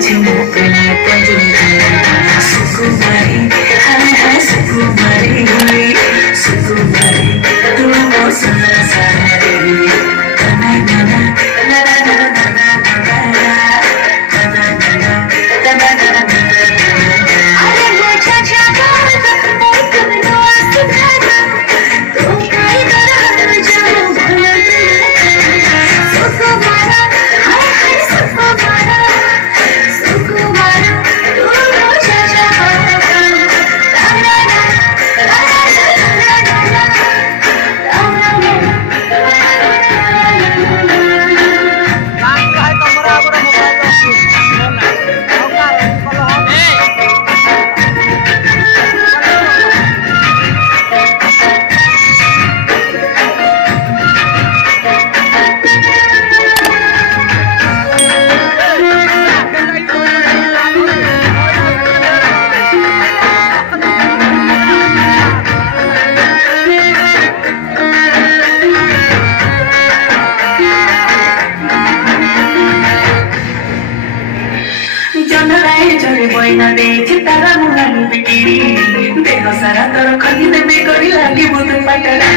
बुझी मो प्रेम सुकुमारी हाय हाय सुकुमारी सुकुमारी तू मो संसारी तना तना तना तना तना तना तना तना तना अरे मुझे जाना तुम दोस्त खाना तू कहीं तरह जाओ भला सुकुमारा हाय हाय सुकुमारा सुकुमारा तू मुझे जाना तना बइना देखे तारा मुहानु बिकिरी देह सारा तोर खली देबे करी लागी बुतु पाटरा